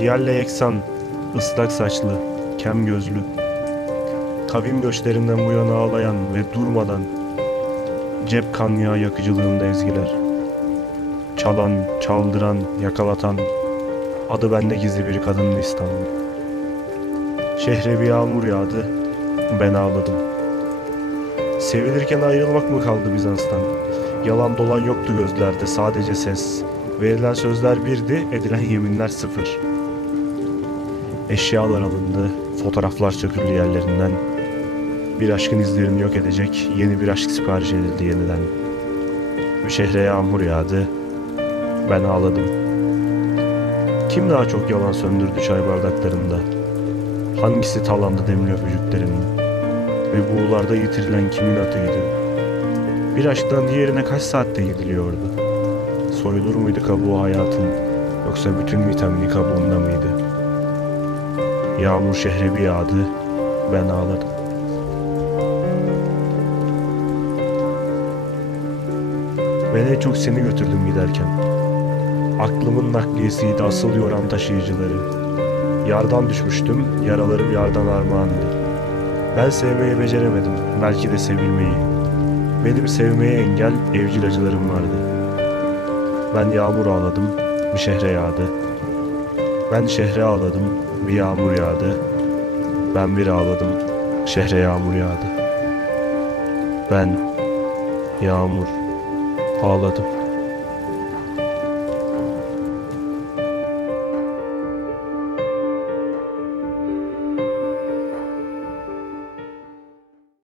Yerle yeksan, ıslak saçlı, kem gözlü. Kavim göçlerinden bu yana ağlayan ve durmadan cep kanyağı yakıcılığında ezgiler. Çalan, çaldıran, yakalatan, adı bende gizli bir kadındı İstanbul. Şehre bir yağmur yağdı, ben ağladım. Sevilirken ayrılmak mı kaldı Bizans'tan? Yalan dolan yoktu gözlerde, sadece ses. Verilen sözler birdi, edilen yeminler sıfır. Eşyalar alındı, fotoğraflar söküldü yerlerinden. Bir aşkın izlerini yok edecek yeni bir aşk sipariş edildi yeniden. Bir şehre yağmur yağdı, ben ağladım. Kim daha çok yalan söndürdü çay bardaklarında? Hangisi talandı demli öpücüklerini? Ve buğularda yitirilen kimin atıydı? Bir aşktan diğerine kaç saatte gidiliyordu? Soyulur muydu kabuğu hayatın? Yoksa bütün vitamini kabuğunda mıydı? Yağmur şehre bir yağdı, ben ağladım. Ben en çok seni götürdüm giderken. Aklımın nakliyesiydi asıl yoran taşıyıcıları. Yardan düşmüştüm, yaralarım yardan armağandı. Ben sevmeyi beceremedim, belki de sevilmeyi. Benim sevmeye engel evcil acılarım vardı. Ben yağmur ağladım, bir şehre yağdı. Ben şehre ağladım, bir yağmur yağdı. Ben bir ağladım, şehre yağmur yağdı. Ben yağmur ağladım.